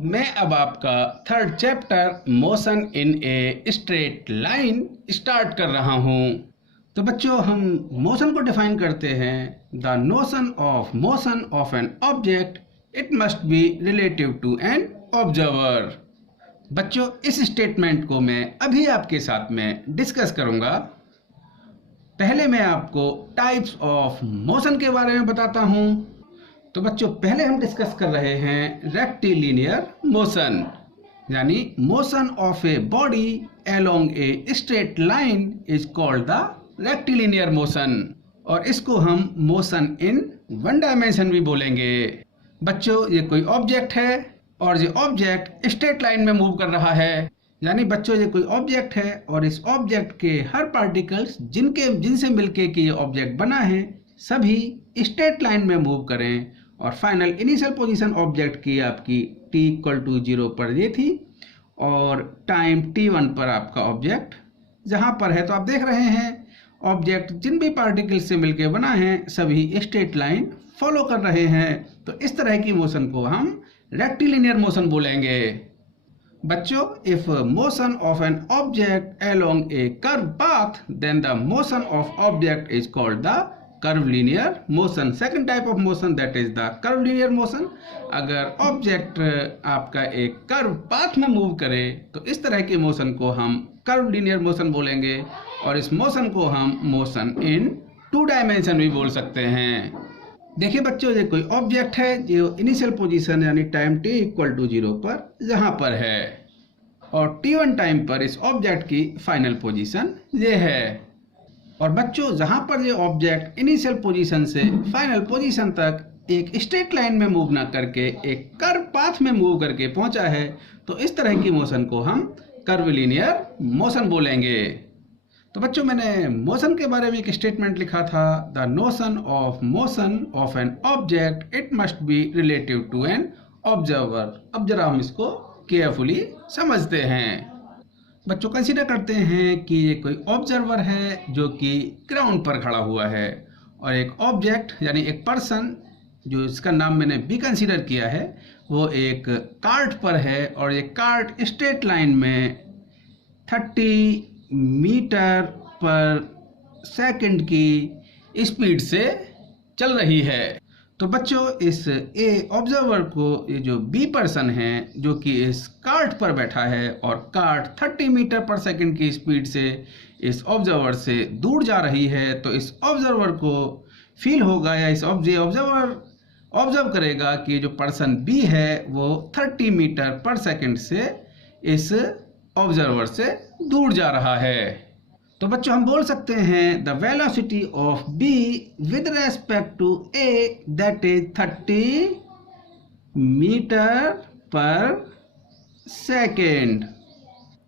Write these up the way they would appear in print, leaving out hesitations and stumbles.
मैं अब आपका third chapter motion in a straight line start कर रहा हूँ। तो बच्चों, हम मोशन को डिफाइन करते हैं। The notion of an object it must be relative to an observer. बच्चों, इस स्टेटमेंट को मैं अभी आपके साथ में डिस्कस करूँगा। पहले मैं आपको टाइप्स ऑफ मोशन के बारे में बताता हूँ। तो बच्चों, पहले हम डिस्कस कर रहे हैं रेक्टिलिनियर मोशन, यानी motion of a body along a straight line is called the rectilinear motion, और इसको हम मोशन इन वन डायमेंशन भी बोलेंगे। बच्चों, ये कोई ऑब्जेक्ट है और ये ऑब्जेक्ट स्ट्रेट लाइन में मूव कर रहा है। यानी बच्चों, ये कोई ऑब्जेक्ट है और इस ऑब्जेक्ट के हर पार्टिकल्स जिनसे मिलके कि ये ऑब्जेक्ट बना है सभी स्ट्रेट लाइन में मूव करें। और फाइनल इनिशियल पोजीशन ऑब्जेक्ट की आपकी t=0 पर ये थी, और टाइम t1 पर आपका ऑब्जेक्ट जहाँ पर है। तो आप देख रहे हैं ऑब्जेक्ट जिन भी पार्टिकल्स से मिलके बना है सभी स्ट्रेट लाइन फॉलो कर रहे हैं। तो इस तरह की मोशन को हम रेक्टिलिनियर मोशन बोलेंगे। बच्चों, if motion of an object along a curve path then the motion of object is called the curvilinear motion. Second type of motion that is the curvilinear motion. अगर object आपका एक curve path में move करे तो इस तरह की motion को हम कर्वलिनियर मोशन बोलेंगे, और इस मोशन को हम मोशन इन टू डायमेंशन भी बोल सकते हैं। देखिए बच्चों, ये कोई ऑब्जेक्ट है जो इनिशियल पोजीशन यानी टाइम t=0 पर यहाँ पर है, और t1 टाइम पर इस ऑब्जेक्ट की फाइनल पोजीशन ये है। और बच्चों, जहाँ पर ये ऑब्जेक्ट इनिशियल पोजीशन से फाइनल पोजीशन तक एक स्ट्रेट लाइन में मूव ना करके एक कर्व पाथ में मूव करके पहुँचा है, तो इस तरह की मोशन को हम कर्वलिनियर मोशन बोलेंगे। तो बच्चों, मैंने मोशन के बारे में एक स्टेटमेंट लिखा था, the notion of motion of an object it must be relative to an observer. अब जरा हम इसको केयरफुली समझते हैं। बच्चों, कंसीडर करते हैं कि ये कोई ऑब्जर्वर है जो कि ग्राउंड पर खड़ा हुआ है, और एक ऑब्जेक्ट यानी एक पर्सन जो इसका नाम मैंने बी कंसीडर किया है वो एक कार्ट पर है, और ये कार्ट स्ट्रेट लाइन में 30 मीटर पर सेकंड की स्पीड से चल रही है। तो बच्चों, इस ए ऑब्जर्वर को ये जो बी पर्सन है जो कि इस कार्ट पर बैठा है, और कार्ट 30 मीटर पर सेकंड की स्पीड से इस ऑब्जर्वर से दूर जा रही है, तो इस ऑब्जर्वर को फील होगा या इस ऑब्जर्वर ऑब्जर्व करेगा कि जो पर्सन बी है वो 30 मीटर पर सेकंड से इस ऑब्जर्वर से दूर जा रहा है। तो बच्चों, हम बोल सकते हैं the velocity of B with respect to A that is 30 meter per second.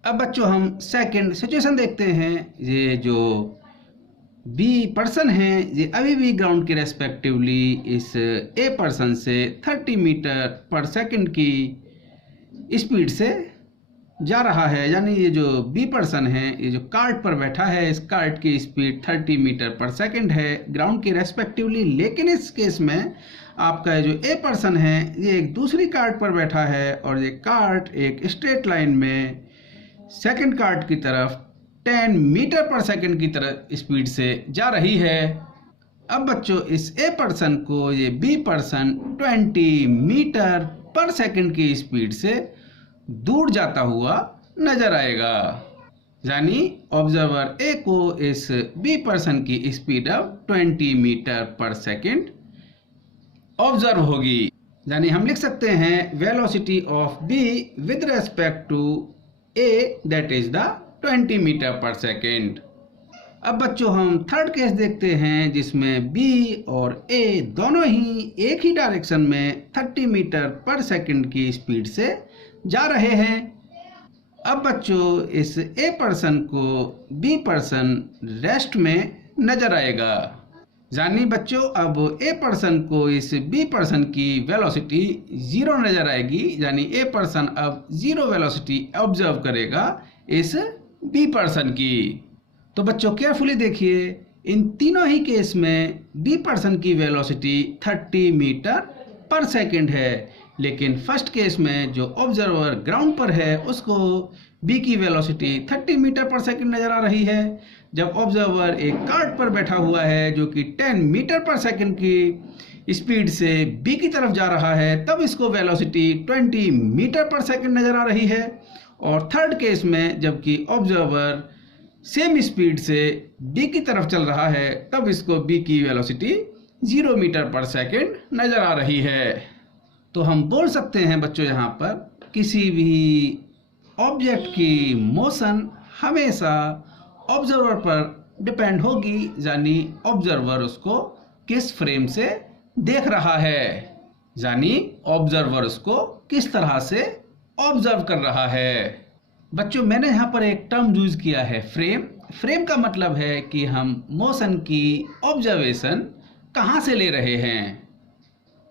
अब बच्चों, हम सेकेंड सिचुएशन देखते हैं। ये जो बी पर्सन है ये अभी भी ग्राउंड के रेस्पेक्टिवली इस ए पर्सन से 30 मीटर पर सेकेंड की स्पीड से जा रहा है। यानी ये जो बी पर्सन है ये जो कार्ट पर बैठा है, इस कार्ट की स्पीड 30 मीटर पर सेकंड है ग्राउंड के रेस्पेक्टिवली। लेकिन इस केस में आपका जो ए पर्सन है ये एक दूसरी कार्ट पर बैठा है, और ये कार्ट एक स्ट्रेट लाइन में सेकंड कार्ट की तरफ 10 मीटर पर सेकंड की तरह स्पीड से जा रही है। अब बच्चों, इस ए पर्सन को ये B person 20 meter per second की स्पीड से दूर जाता हुआ नजर आएगा। यानी ऑब्जर्वर ए को इस बी पर्सन की स्पीड अब 20 मीटर पर सेकंड ऑब्जर्व होगी। यानी हम लिख सकते हैं velocity of B with respect to A that is the 20 meter per second. अब बच्चों, हम थर्ड केस देखते हैं जिसमें बी और ए दोनों ही एक ही डायरेक्शन में 30 मीटर पर सेकंड की स्पीड से जा रहे हैं। अब बच्चों, इस ए पर्सन को बी पर्सन रेस्ट में नजर आएगा। यानी बच्चों, अब ए पर्सन को इस बी पर्सन की वेलोसिटी 0 नजर आएगी। यानी ए पर्सन अब 0 वेलोसिटी ऑब्जर्व करेगा इस बी पर्सन की। तो बच्चों, केयरफुली देखिए, इन तीनों ही केस में बी पर्सन की वेलोसिटी 30 मीटर पर सेकंड है। लेकिन फर्स्ट केस में जो ऑब्जर्वर ग्राउंड पर है उसको बी की वेलोसिटी 30 मीटर पर सेकंड नजर आ रही है। जब ऑब्जर्वर एक कार्ट पर बैठा हुआ है जो कि 10 मीटर पर सेकंड की स्पीड से बी की तरफ जा रहा है तब इसको वेलोसिटी 20 मीटर पर सेकंड नजर आ रही है। और थर्ड केस में जबकि ऑब्जर्वर सेम स्पीड से बी की तरफ चल रहा है तब इसको बी की वेलोसिटी 0 मीटर पर सेकंड नजर आ रही है। तो हम बोल सकते हैं बच्चों यहाँ पर किसी भी ऑब्जेक्ट की मोशन हमेशा ऑब्जर्वर पर डिपेंड होगी, यानी ऑब्जर्वर उसको किस फ्रेम से देख रहा है, यानी ऑब्जर्वर उसको किस तरह से ऑब्जर्व कर रहा है। बच्चों मैंने यहाँ पर एक टर्म यूज किया है फ्रेम। फ्रेम का मतलब है कि हम मोशन की ऑब्जर्वेशन कहाँ से ले रहे हैं।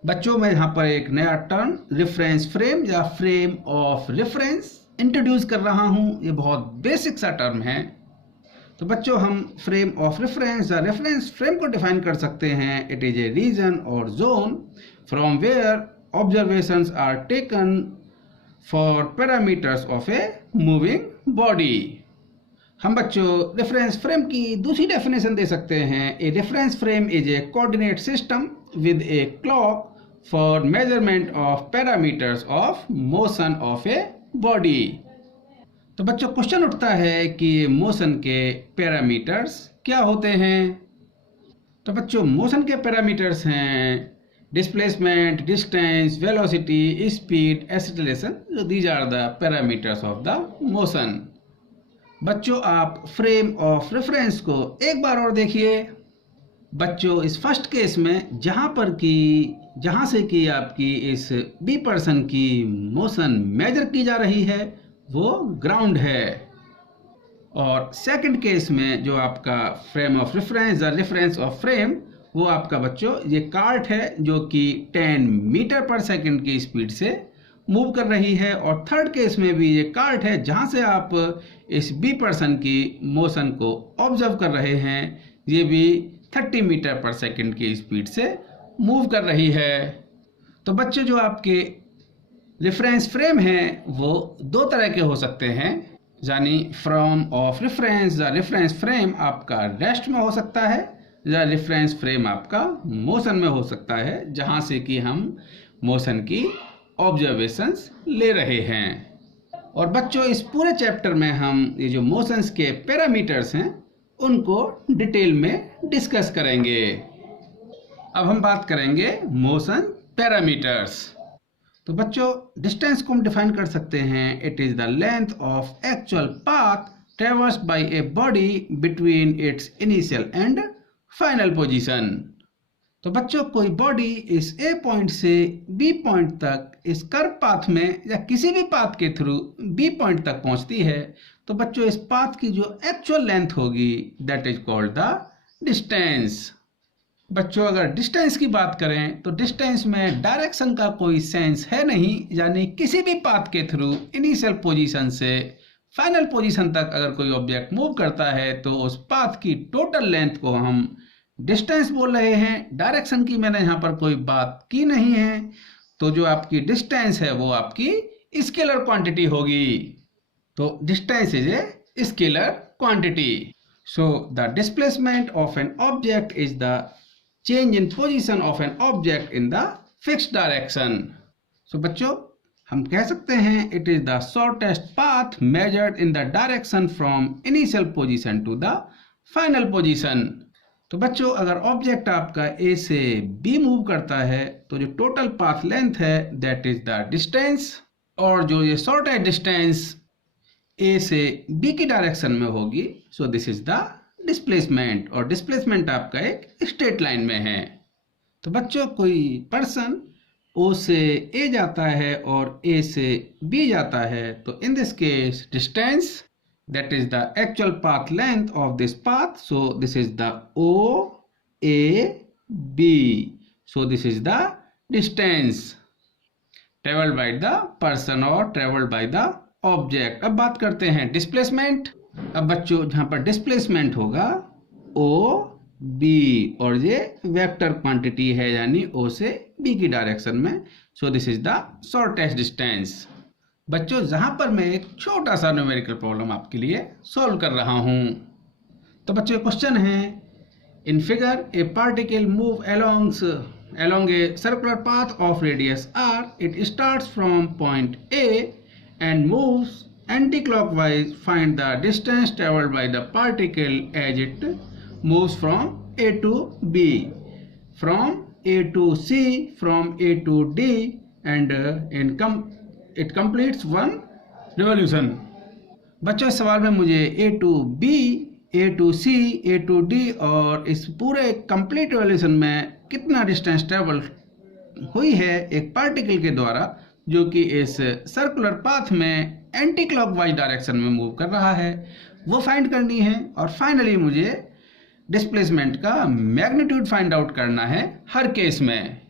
बच्चों मैं यहाँ पर एक नया टर्म रेफरेंस फ्रेम या फ्रेम ऑफ रेफरेंस इंट्रोड्यूस कर रहा हूँ। ये बहुत बेसिक सा टर्म है। तो बच्चों हम फ्रेम ऑफ रेफरेंस या रेफरेंस फ्रेम को डिफाइन कर सकते हैं। इट इज ए रीजन और zone from where observations are taken for parameters of a moving body. हम बच्चों रेफरेंस फ्रेम की दूसरी डेफिनेशन दे सकते हैं। A reference frame is a coordinate system with a clock for measurement of parameters of motion of a body. तो बच्चों question उठता है कि मोशन के पैरामीटर्स क्या होते हैं। तो बच्चों मोशन के पैरामीटर्स हैं displacement, distance, velocity, speed, acceleration. These are the parameters of the motion. बच्चों आप फ्रेम ऑफ रेफरेंस को एक बार और देखिए। बच्चों इस फर्स्ट केस में जहां से कि आपकी इस बी पर्सन की मोशन मेजर की जा रही है वो ग्राउंड है। और सेकंड केस में जो आपका फ्रेम ऑफ रेफरेंस या रेफरेंस ऑफ फ्रेम वो आपका बच्चों ये कार्ट है जो कि 10 मीटर पर सेकंड की स्पीड से मूव कर रही है। और थर्ड केस में भी ये कार्ट है जहां से आप इस बी पर्सन की मोशन को ऑब्जर्व कर रहे हैं। ये भी 30 मीटर पर सेकंड की स्पीड से मूव कर रही है। तो बच्चों जो आपके रेफरेंस फ्रेम हैं वो दो तरह के हो सकते हैं, यानी फ्रेम ऑफ रेफरेंस या रेफरेंस फ्रेम आपका रेस्ट में हो सकता है या रेफरेंस फ्रेम आपका मोशन में हो सकता है जहां से कि हम मोशन की ऑब्जर्वेशंस ले रहे हैं। और बच्चों इस पूरे चैप्टर में हम ये जो मोशंस के पैरामीटर्स हैं उनको डिटेल में डिस्कस करेंगे। अब हम बात करेंगे मोशन पैरामीटर्स। तो बच्चों डिस्टेंस को हम डिफाइन कर सकते हैं। It is the length of actual path traversed by a body between its initial and final position. तो बच्चों कोई बॉडी इस ए पॉइंट से बी पॉइंट तक इस कर्व पाथ में या किसी भी पाथ के थ्रू बी पॉइंट तक पहुंचती है तो बच्चों इस पाथ की जो एक्चुअल लेंथ होगी that is called the distance. बच्चों अगर डिस्टेंस की बात करें तो डिस्टेंस में डायरेक्शन का कोई सेंस है नहीं, यानी किसी भी पाथ के थ्रू इनिशियल पोजीशन से फाइनल पोजीशन तक अगर कोई ऑब्जेक्ट मूव करता है तो उस पाथ की टोटल लेंथ को हम डिस्टेंस बोल रहे हैं। डायरेक्शन की मैंने यहाँ पर कोई बात की नहीं है। तो जो आपकी डिस्टेंस है वो आपकी स्केलर क्वांटिटी होगी। तो distance is a scalar quantity. So the displacement of an object is the change in position of an object in the fixed direction. So बच्चों हम कह सकते हैं it is the shortest path measured in the direction from initial position to the final position. तो बच्चों अगर object आपका ए से बी मूव करता है तो जो टोटल पाथ लेंथ है दैट इज द डिस्टेंस, और जो ये शॉर्टेस्ट डिस्टेंस ए से बी की डायरेक्शन में होगी सो दिस इज द डिस्प्लेसमेंट। और डिस्प्लेसमेंट आपका एक स्ट्रेट लाइन में है। तो बच्चों कोई पर्सन ओ से ए जाता है और ए से बी जाता है तो in this case distance that is the actual path length of this path, so this is the OAB, so this is the distance traveled by the person or traveled by the object। अब बात करते हैं displacement. अब बच्चों जहां पर displacement होगा OB और ये वेक्टर क्वांटिटी है यानी O से B की डायरेक्शन में, सो this is the shortest distance. बच्चों जहां पर मैं एक छोटा सा न्यूमेरिकल प्रॉब्लम आपके लिए सॉल्व कर रहा हूं। तो बच्चों क्वेश्चन है, in figure A particle move along a circular path of radius r. It starts from point A and moves anti-clockwise. Find the distance traveled by the particle as it moves from A to B, from A to C, from A to D, and it completes one revolution. बच्चों इस सवाल में मुझे A to B, A to C, A to D और इस पूरे complete revolution में कितना डिस्टेंस ट्रेवल हुई है एक पार्टिकल के द्वारा जो कि इस सर्कुलर पाथ में एंटी क्लॉकवाइज डायरेक्शन में मूव कर रहा है, वो फाइंड करनी है। और फाइनली मुझे डिस्प्लेसमेंट का मैग्नीट्यूड फाइंड आउट करना है हर केस में।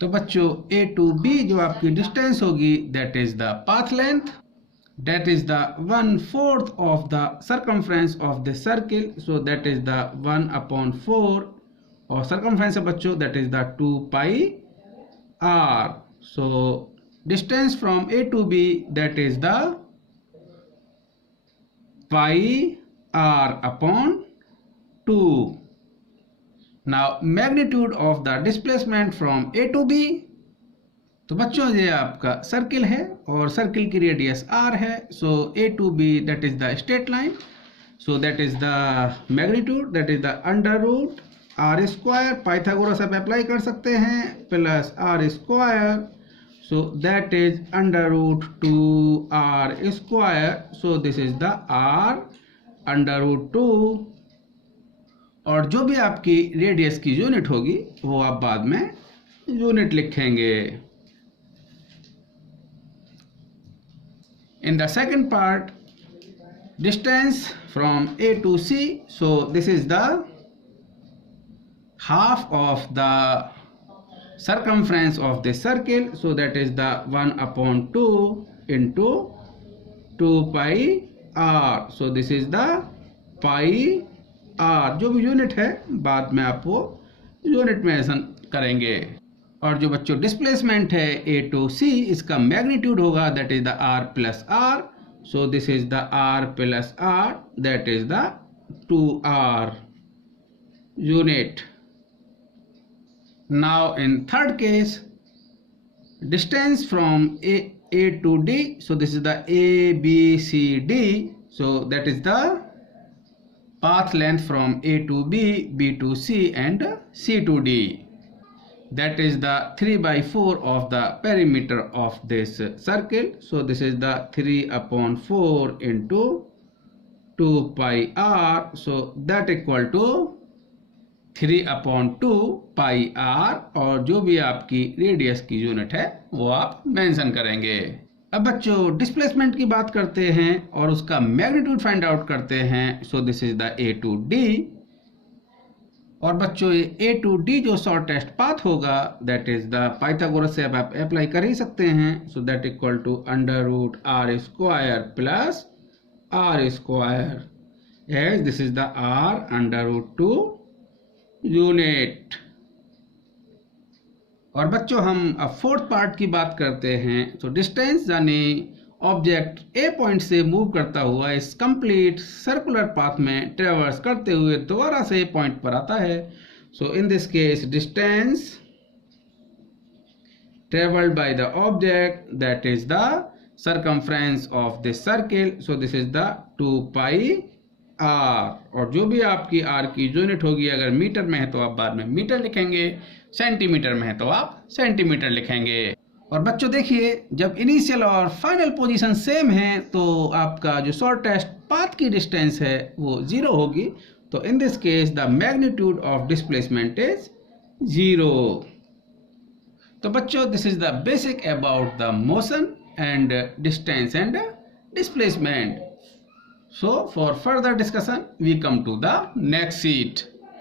तो बच्चों A to B जो आपकी डिस्टेंस होगी that is the path length, that is the 1/4 of the circumference of the circle, so that is the 1/4 और circumference है बच्चों that is the 2 pi r. So distance from A to B that is the pi r upon 2. Now magnitude of the displacement from A to B, तो बच्चों ये आपका circle है और circle की रेडियस r है। So A to B that is the straight line, so that is the magnitude that is the under root r square, Pythagoras आप apply कर सकते हैं, plus r square, so that is under root 2r square, so this is the r under root 2। और जो भी आपकी radius की unit होगी वो आप बाद में यूनिट लिखेंगे। In the second part, distance from A to C, so this is the half of the circumference of the circle, so that is the 1/2 into 2 pi r, so this is the pi r। जो भी unit है बाद में आप वो unit में ऐसा करेंगे। और जो बच्चों डिस्प्लेसमेंट है A to C इसका मैग्नीट्यूड होगा that is the r plus r, so this is the r plus r that is the 2r unit. Now in third case distance from A to D, so this is the A B C D, so that is the path length from A to B, B to C and C to D. That is the 3/4 of the perimeter of this circle, so this is the 3/4 into 2 pi r, so that equal to 3/2 pi r। और जो भी आपकी radius की unit है वो आप mention करेंगे। अब बच्चों डिस्प्लेसमेंट की बात करते हैं और उसका मैग्नीट्यूड फाइंड आउट करते हैं, so this is the A to D। और बच्चों A to D जो शॉर्टेस्ट पाथ होगा दैट इज द पाइथागोरस से आप अप्लाई कर ही सकते हैं, so that equal to under root r square plus r square as this is the r under root 2 unit. और बच्चों हम अब फोर्थ पार्ट की बात करते हैं। तो डिस्टेंस यानी ऑब्जेक्ट A पॉइंट से मूव करता हुआ इस कंप्लीट सर्कुलर पाथ में ट्रेवर्स करते हुए दोबारा से A पॉइंट पर आता है। So in this case distance travelled by the object that is the circumference of this circle, so this is the 2 pi r। और जो भी आपकी r की यूनिट होगी अगर मीटर में है तो आप बाद में मीटर लिखेंगे, सेंटीमीटर में है तो आप सेंटीमीटर लिखेंगे। और बच्चों देखिए जब इनिशियल और फाइनल पोजीशन सेम है तो आपका जो शॉर्टेस्ट पाथ की डिस्टेंस है वो 0 होगी। तो in this case the magnitude of displacement is 0। तो बच्चों this is the basic about the motion and distance and displacement. So for further discussion we come to the next sheet.